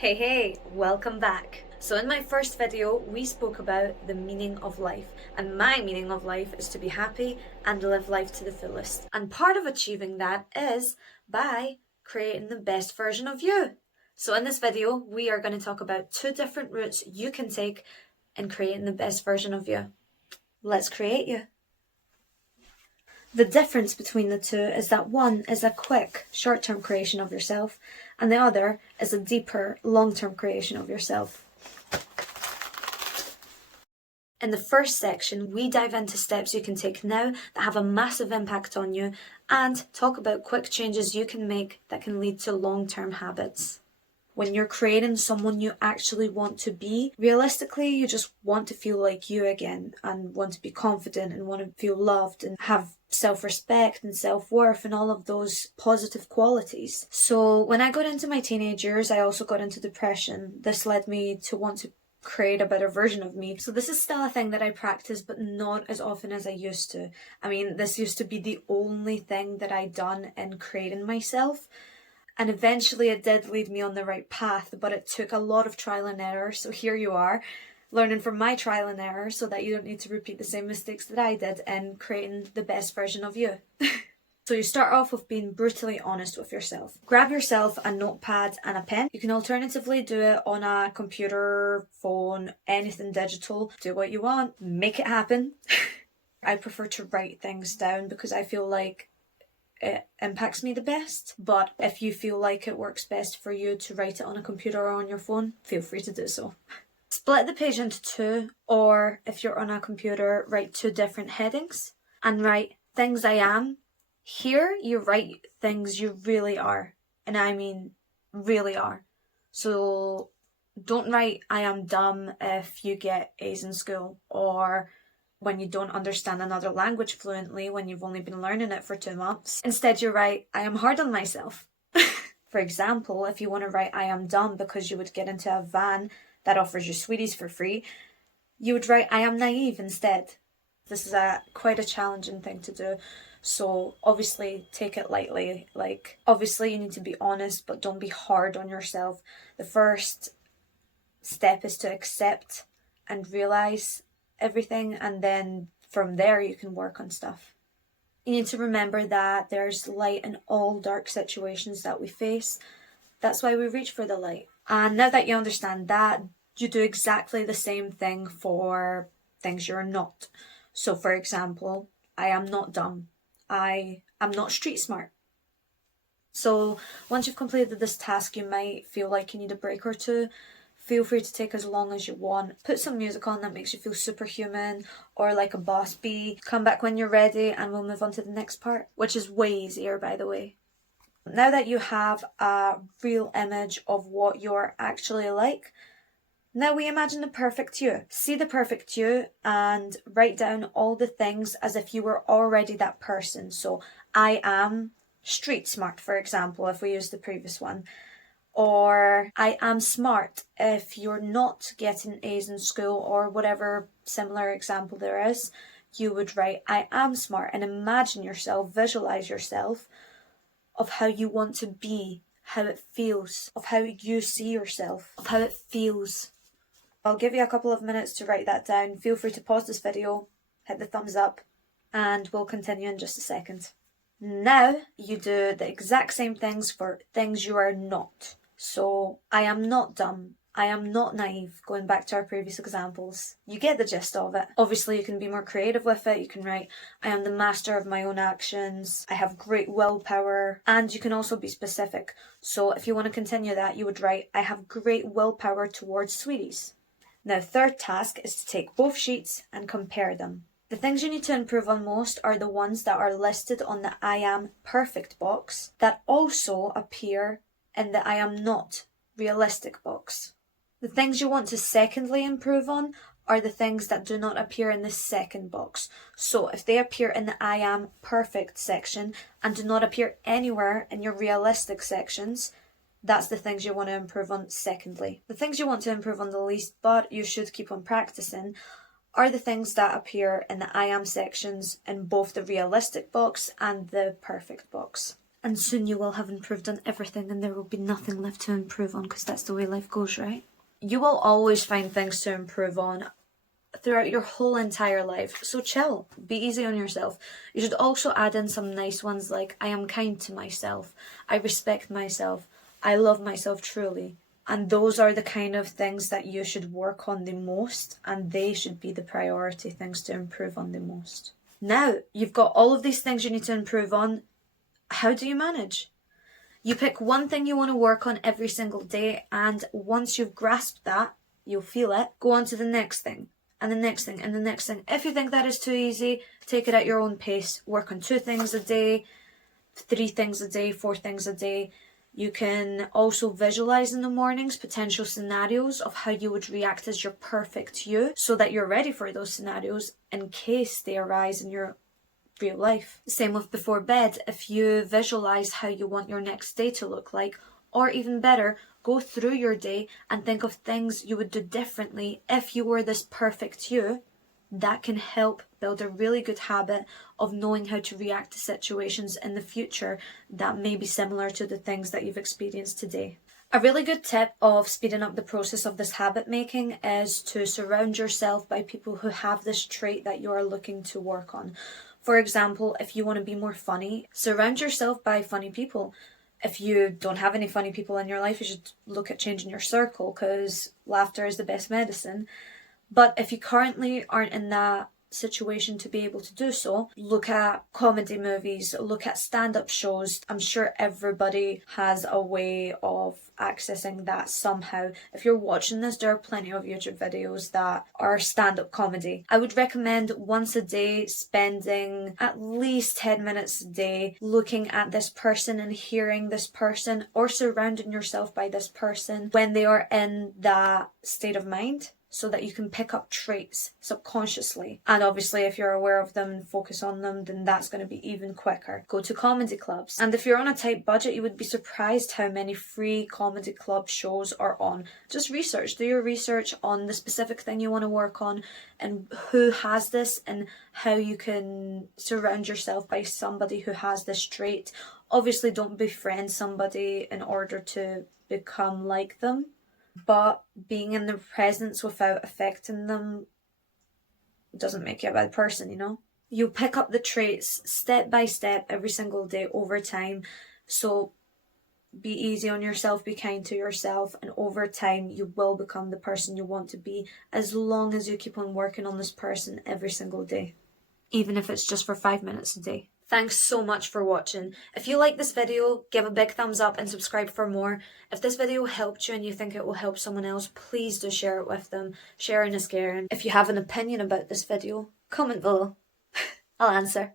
Hey, welcome back. So in my first video, we spoke about the meaning of life, and my meaning of life is to be happy and live life to the fullest. And part of achieving that is by creating the best version of you. So in this video, we are going to talk about 2 different routes you can take in creating the best version of you. Let's create you. The difference between the two is that one is a quick, short-term creation of yourself, and the other is a deeper, long-term creation of yourself. In the first section, we dive into steps you can take now that have a massive impact on you and talk about quick changes you can make that can lead to long-term habits. When you're creating someone you actually want to be, realistically, you just want to feel like you again and want to be confident and want to feel loved and have self-respect and self-worth and all of those positive qualities. So when I got into my teenage years, I also got into depression. This led me to want to create a better version of me. So this is still a thing that I practice, but not as often as I used to. I mean, this used to be the only thing that I'd done in creating myself. And eventually it did lead me on the right path, but it took a lot of trial and error. So here you are, learning from my trial and error so that you don't need to repeat the same mistakes that I did in creating the best version of you. So you start off with being brutally honest with yourself. Grab yourself a notepad and a pen. You can alternatively do it on a computer, phone, anything digital. Do what you want, make it happen. I prefer to write things down because I feel like it impacts me the best, but if you feel like it works best for you to write it on a computer or on your phone, feel free to do so. Split the page into 2, or if you're on a computer, write 2 different headings and write things I am. Here you write things you really are, and I mean really are. So don't write I am dumb if you get A's in school, or when you don't understand another language fluently when you've only been learning it for 2 months. Instead you write, I am hard on myself. For example, if you want to write I am dumb because you would get into a van that offers you sweeties for free, you would write I am naive instead. This is quite a challenging thing to do, so obviously take it lightly. Like, obviously you need to be honest, but don't be hard on yourself. The first step is to accept and realize everything, and then from there you can work on stuff. You need to remember that there's light in all dark situations that we face. That's why we reach for the light. And now that you understand that, you do exactly the same thing for things you're not. So for example, I am not dumb. I am not street smart. So once you've completed this task, you might feel like you need a break or 2. Feel free to take as long as you want. Put some music on that makes you feel superhuman or like a boss bee. Come back when you're ready and we'll move on to the next part, which is way easier, by the way. Now that you have a real image of what you're actually like, now we imagine the perfect you. See the perfect you and write down all the things as if you were already that person. So I am street smart, for example, if we use the previous one. Or I am smart if you're not getting A's in school, or whatever similar example there is. You would write I am smart and imagine yourself, visualize yourself of how you want to be, how it feels, of how you see yourself, of how it feels. I'll give you a couple of minutes to write that down. Feel free to pause this video, hit the thumbs up, and we'll continue in just a second. Now you do the exact same things for things you are not. So I am not dumb. I am not naive, going back to our previous examples. You get the gist of it. Obviously you can be more creative with it. You can write, I am the master of my own actions. I have great willpower. And you can also be specific. So if you want to continue that, you would write, I have great willpower towards sweeties. Now, third task is to take both sheets and compare them. The things you need to improve on most are the ones that are listed on the I am perfect box that also appear in the I am not realistic box. The things you want to secondly improve on are the things that do not appear in the second box. So if they appear in the I am perfect section and do not appear anywhere in your realistic sections, that's the things you want to improve on secondly. The things you want to improve on the least, but you should keep on practicing, are the things that appear in the I am sections in both the realistic box and the perfect box. And soon you will have improved on everything and there will be nothing left to improve on, because that's the way life goes, right? You will always find things to improve on throughout your whole entire life. So chill, be easy on yourself. You should also add in some nice ones like, I am kind to myself, I respect myself, I love myself truly. And those are the kind of things that you should work on the most, and they should be the priority things to improve on the most. Now, you've got all of these things you need to improve on. How do you manage? You pick one thing you want to work on every single day, and once you've grasped that, you'll feel it, go on to the next thing, and the next thing, and the next thing. If you think that is too easy, take it at your own pace. Work on 2 things a day, 3 things a day, 4 things a day. You can also visualize in the mornings potential scenarios of how you would react as your perfect you, so that you're ready for those scenarios in case they arise in your real life. Same with before bed. If you visualize how you want your next day to look like, or even better, go through your day and think of things you would do differently if you were this perfect you, that can help build a really good habit of knowing how to react to situations in the future that may be similar to the things that you've experienced today. A really good tip of speeding up the process of this habit making is to surround yourself by people who have this trait that you are looking to work on. For example, if you want to be more funny, surround yourself by funny people. If you don't have any funny people in your life, you should look at changing your circle, because laughter is the best medicine. But if you currently aren't in that situation to be able to do so, look at comedy movies, look at stand-up shows. I'm sure everybody has a way of accessing that somehow. If you're watching this, there are plenty of YouTube videos that are stand-up comedy. I would recommend once a day spending at least 10 minutes a day looking at this person and hearing this person, or surrounding yourself by this person when they are in that state of mind, so that you can pick up traits subconsciously. And obviously if you're aware of them and focus on them, then that's going to be even quicker. Go to comedy clubs. And if you're on a tight budget, you would be surprised how many free comedy club shows are on. Just research, do your research on the specific thing you want to work on and who has this, and how you can surround yourself by somebody who has this trait. Obviously don't befriend somebody in order to become like them, but being in their presence without affecting them doesn't make you a bad person, you know? You pick up the traits step by step every single day over time. So be easy on yourself, be kind to yourself, and over time you will become the person you want to be, as long as you keep on working on this person every single day, even if it's just for 5 minutes a day. Thanks so much for watching. If you like this video, give a big thumbs up and subscribe for more. If this video helped you and you think it will help someone else, please do share it with them. Sharing is caring. If you have an opinion about this video, comment below. I'll answer.